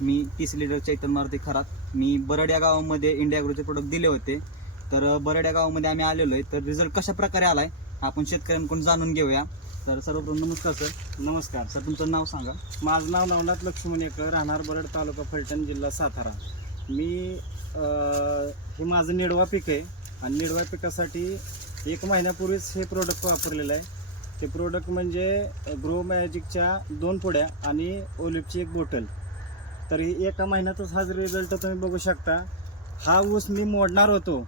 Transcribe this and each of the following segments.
मी 30 litre चैतन मारुती खरात. मी बरड या गावामध्ये India ॲग्रोचे product दिले होते. तर बरड या गावामध्ये आम्ही आलेलो आहे. तर रिझल्ट कशा प्रकारे आलाय आपण शेतकऱ्यांकडून जाणून घेऊया. तर सर्वप्रथम नमस्कार सर. नमस्कार सर तुमचं नाव सांगा. माझं नाव नवनाथ लक्ष्मण येकर, राहणार बरड, तालुका फलटण, जिल्हा सातारा. मी हे माझं निडवा पीक आहे आणि निडवा पिकासाठी 1 महिन्यापूर्वीच हे प्रोडक्ट वापरलेलं आहे. ते प्रोडक्ट म्हणजे ग्रो मॅजिकच्या 2 पुड्या आणि ओलिव्हची 1 बॉटल. तर एका महिन्यातच हा रिझल्ट तुम्ही बघू शकता. हा ऊस मी मोडणार होतो,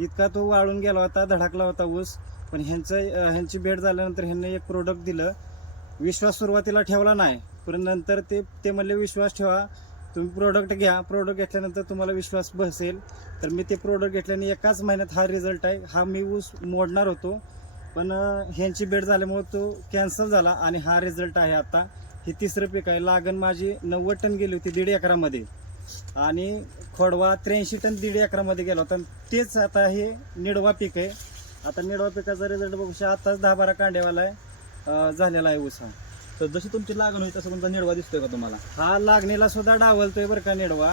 इतका तो वाळून गेला होता, धडकला होता ऊस. पण ह्यांची भेट झाल्यानंतर ह्यांनी एक प्रोडक्ट दिलं. विश्वास सुरुवातीला ठेवला नाही, पण नंतर ते म्हणले विश्वास ठेवा, तुम्ही प्रोडक्ट घ्या. प्रोडक्ट घेतल्यानंतर तुम्हाला विश्वास बसेल. तर मी ते प्रोडक्ट घेतल्याने एकाच महिन्यात हा रिझल्ट आहे. हा मी ऊस मोडणार होतो, पण ह्यांची भेट झाल्यामुळे तो कॅन्सल झाला आणि हा रिझल्ट आहे. आता हे 3रं पीक आहे. लागण माझी 90 टन गेली होती 1.5 एकरामध्ये आणि खोडवा 83 टन 1.5 एकरामध्ये गेला होता. तेच आता हे निडवा पीक आहे. आता निडवा पिकाचा रिझल्ट बघू शकता. आताच 10-12 कांड्यावाला आहे झालेला आहे ऊस हा. तर जशी तुमची लागण होईल तसं तुमचा निडवा दिसतोय का तुम्हाला? हा लागणीला सुद्धा डावलतोय बरं का निडवा.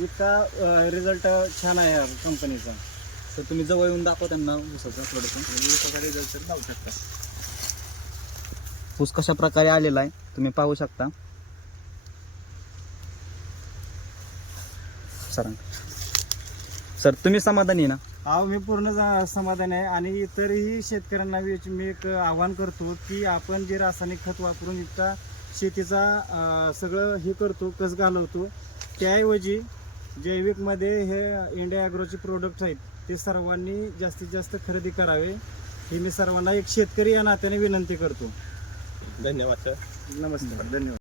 इतका रिझल्ट छान आहे ह्या कंपनीचा. तर तुम्ही जवळ येऊन दाखवा त्यांना ऊसाचं थोडंसं रिझल्ट तर लावू शकता. ऊस कशा प्रकारे आलेला आहे तुम्ही पाहू शकता. सर तुम्ही समाधानी आहे ना? हा, मी पूर्ण समाधान आहे. आणि इतरही शेतकऱ्यांना मी एक आवाहन करतो की आपण जे रासायनिक खत वापरून इतका शेतीचा सगळं हे करतो, कस घालवतो, त्याऐवजी जैविकमध्ये हे इंडिया ॲग्रोचे प्रोडक्ट्स आहेत ते सर्वांनी जास्तीत जास्त खरेदी करावे, ही मी सर्वांना एक शेतकरी या नात्याने विनंती करतो. धन्यवाद सर. नमस्कार, धन्यवाद.